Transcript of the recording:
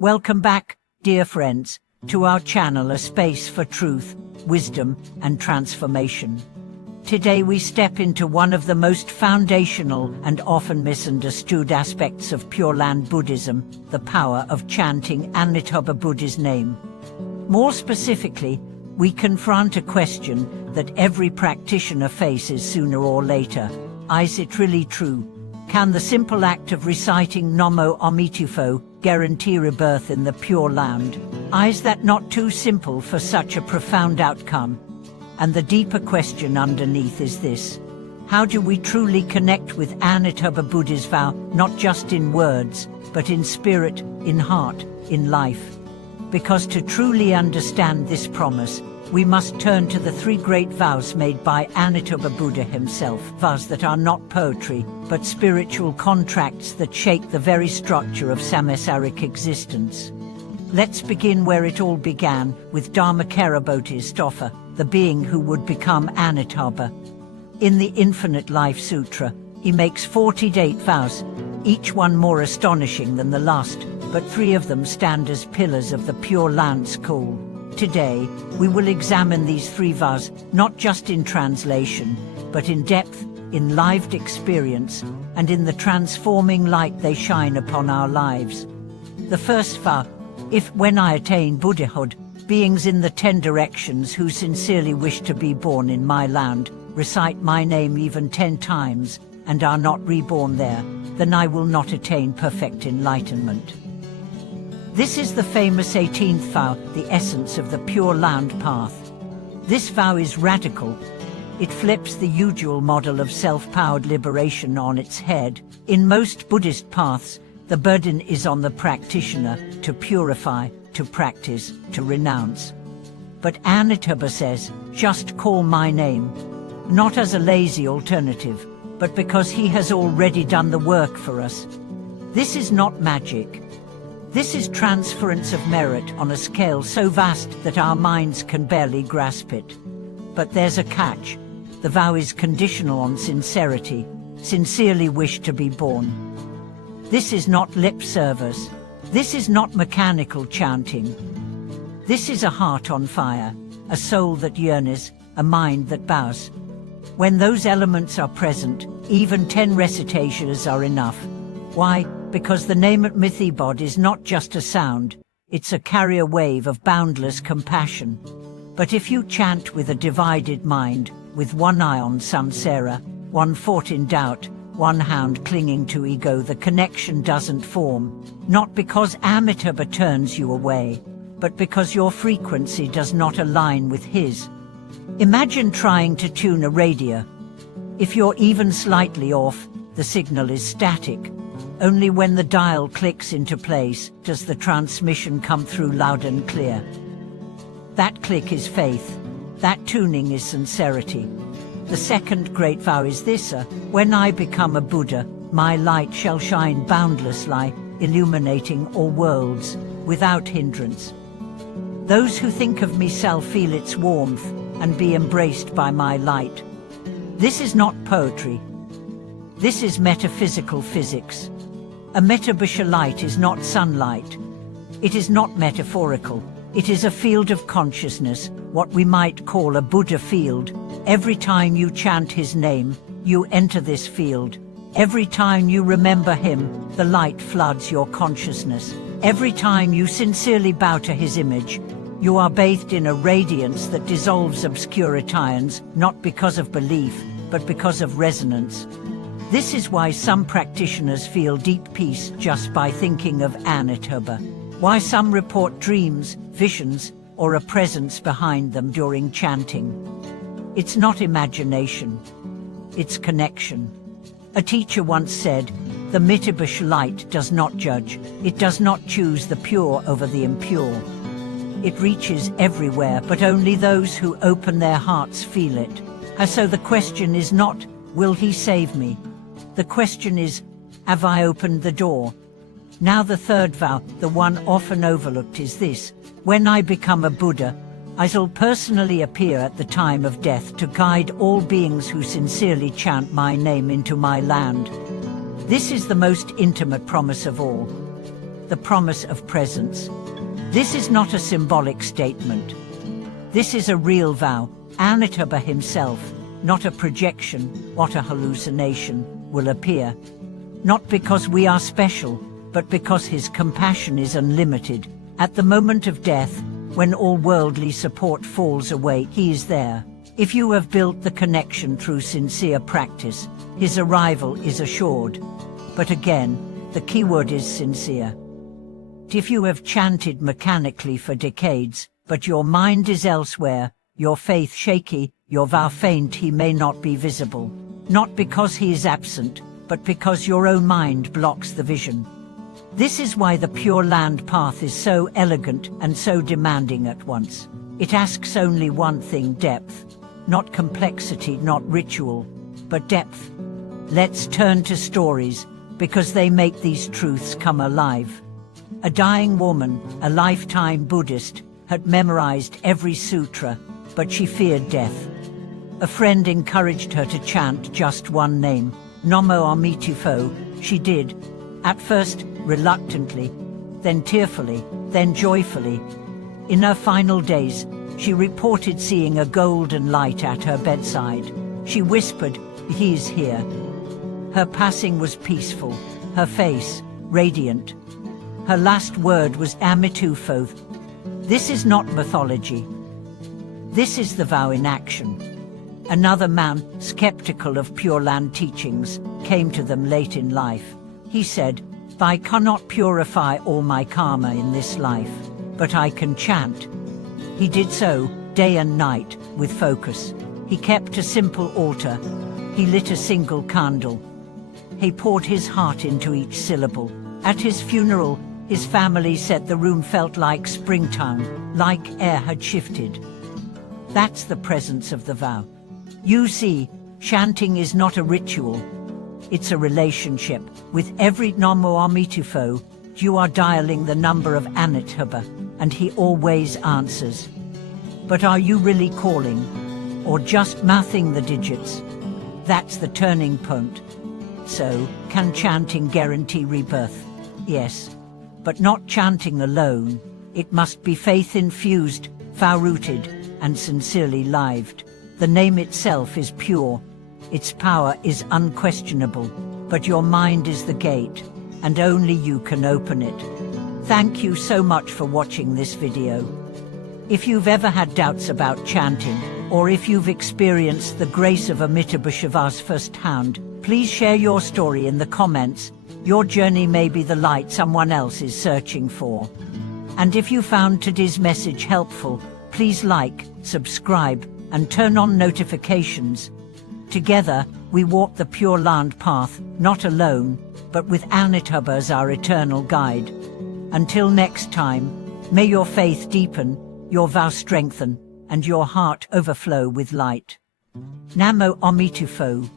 Welcome back, dear friends, to our channel, a space for truth, wisdom, and transformation. Today we step into one of the most foundational and often misunderstood aspects of Pure Land Buddhism, the power of chanting Amitabha Buddha's name. More specifically, we confront a question that every practitioner faces sooner or later. Is it really true? Can the simple act of reciting Namo Amitabha guarantee rebirth in the Pure Land? Is that not too simple for such a profound outcome? And the deeper question underneath is this: how do we truly connect with Amitabha Buddha's vow, not just in words, but in spirit, in heart, in life? Because to truly understand this promise, we must turn to the three great vows made by Amitabha Buddha himself, vows that are not poetry, but spiritual contracts that shake the very structure of samsaric existence. Let's begin where it all began, with Dharmakara Bodhisattva, the being who would become Amitabha. In the Infinite Life Sutra, he makes 48 vows, each one more astonishing than the last, but 3 of them stand as pillars of the Pure Land school. Today, we will examine these 3 vows, not just in translation, but in depth, in lived experience, and in the transforming light they shine upon our lives. The first vow: if when I attain Buddhahood, beings in the 10 directions who sincerely wish to be born in my land, recite my name even 10 times, and are not reborn there, then I will not attain perfect enlightenment. This is the famous 18th vow, the essence of the Pure Land path. This vow is radical. It flips the usual model of self-powered liberation on its head. In most Buddhist paths, the burden is on the practitioner to purify, to practice, to renounce. But Amitabha says, just call my name. Not as a lazy alternative, but because he has already done the work for us. This is not magic. This is transference of merit on a scale so vast that our minds can barely grasp it. But there's a catch. The vow is conditional on sincerity, sincerely wish to be born. This is not lip service. This is not mechanical chanting. This is a heart on fire, a soul that yearns, a mind that bows. When those elements are present, even 10 recitations are enough. Why? Because the name Amitabha is not just a sound, it's a carrier wave of boundless compassion. But if you chant with a divided mind, with one eye on samsara, one foot in doubt, one hand clinging to ego, the connection doesn't form, not because Amitabha turns you away, but because your frequency does not align with his. Imagine trying to tune a radio. If you're even slightly off, the signal is static. Only when the dial clicks into place does the transmission come through loud and clear. That click is faith. That tuning is sincerity. The second great vow is this: when I become a Buddha, my light shall shine boundlessly, illuminating all worlds, without hindrance. Those who think of me shall feel its warmth and be embraced by my light. This is not poetry. This is metaphysical physics. A Amitabha light is not sunlight. It is not metaphorical. It is a field of consciousness, what we might call a Buddha field. Every time you chant his name, you enter this field. Every time you remember him, the light floods your consciousness. Every time you sincerely bow to his image, you are bathed in a radiance that dissolves obscurities, not because of belief, but because of resonance. This is why some practitioners feel deep peace just by thinking of Amitabha. Why some report dreams, visions, or a presence behind them during chanting. It's not imagination. It's connection. A teacher once said, the Amitabha light does not judge. It does not choose the pure over the impure. It reaches everywhere, but only those who open their hearts feel it. And so the question is not, will he save me? The question is, have I opened the door? Now the third vow, the one often overlooked, is this: when I become a Buddha, I shall personally appear at the time of death to guide all beings who sincerely chant my name into my land. This is the most intimate promise of all. the promise of presence. This is not a symbolic statement. This is a real vow. Amitabha himself, not a projection, what a hallucination, will appear. Not because we are special, but because his compassion is unlimited. At the moment of death, when all worldly support falls away, he is there. If you have built the connection through sincere practice, his arrival is assured. But again, the key word is sincere. If you have chanted mechanically for decades, but your mind is elsewhere, your faith shaky, your vow faint, he may not be visible. Not because he is absent, but because your own mind blocks the vision. This is why the Pure Land path is so elegant and so demanding at once. It asks only one thing: depth. Not complexity, not ritual, but depth. Let's turn to stories, because they make these truths come alive. A dying woman, a lifetime Buddhist, had memorized every sutra, but she feared death. A friend encouraged her to chant just one name, Namo Amitabha. She did, at first reluctantly, then tearfully, then joyfully. In her final days, she reported seeing a golden light at her bedside. She whispered, "He's here." Her passing was peaceful, her face radiant. Her last word was Amitabha. This is not mythology. This is the vow in action. Another man, skeptical of Pure Land teachings, came to them late in life. He said, "I cannot purify all my karma in this life, but I can chant." He did so, day and night, with focus. He kept a simple altar. He lit a single candle. He poured his heart into each syllable. At his funeral, his family said the room felt like springtime, like air had shifted. That's the presence of the vow. You see, chanting is not a ritual. It's a relationship. With every Namo Amitabha, you are dialing the number of Amitabha, and he always answers. But are you really calling, or just mouthing the digits? That's the turning point. So, can chanting guarantee rebirth? Yes. But not chanting alone. It must be faith-infused, vow-rooted, and sincerely lived. The name itself is pure. Its power is unquestionable. But your mind is the gate, and only you can open it. Thank you so much for watching this video. If you've ever had doubts about chanting, or if you've experienced the grace of Amitabha Shiva's firsthand, please share your story in the comments. Your journey may be the light someone else is searching for. And if you found today's message helpful, please like, subscribe, and turn on notifications. Together, we walk the Pure Land path, not alone, but with Amitabha as our eternal guide. Until next time, may your faith deepen, your vow strengthen, and your heart overflow with light. Namo Amitabha.